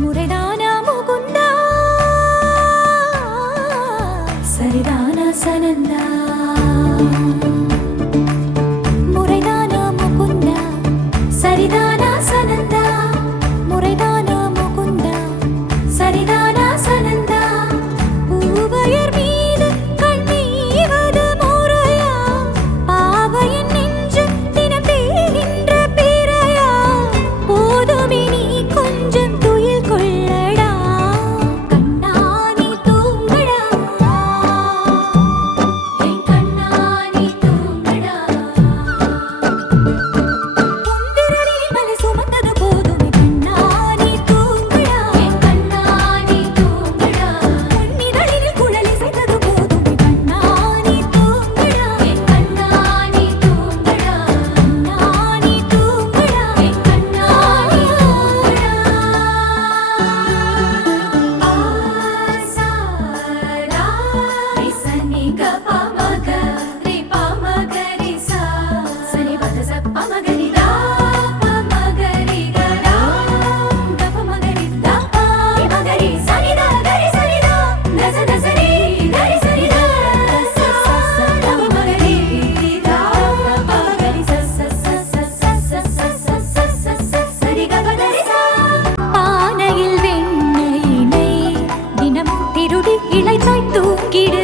முறைதானா முகுந்தா சரிதானா சனந்தா முறைதானா முகுந்தா சரிதானா சனந்தா முறைதானா முகுந்தா சரிதானா சனந்தா பூவையர் மீது கண்ணீவது முறையா பாவையின் நெஞ்சு தினம் தேகின்ற பிறையா போதுமே நீ கொஞ்சம் துயில் கொள்ளடா கண்ணா நீ தூங்கடா என் கண்ணா நீ தூங்கடா உந்திரலில் மலை சுமந்தது போதுமே கண்ணா நீ தூங்கடா என் கண்ணா நீ தூங்கடா உன்னிதழில் குழல் இசைத்தது போதுமே கண்ணா நீ தூங்கடா என் கண்ணா நீ தூங்கடா கண்ணா நீ தூங்கடா என் கண்ணா நீ தூங்கடா ஆசாரா ரிசனி கபமக ரிபமகரி சா சனி பதச பமகரி தா பமகரி கரா கபமகரி தா பமகரி சனி தா கரி சனி தா நச நசரி கரி சனி தா ச ச ச பமகரி தா பமகரி ச ச ச ச ச ச ச ச ச ச சரி கபதரி சா பானையில் வெண்ணெயினை தினம் திருடி இளைத்தாய் தூக்கிடு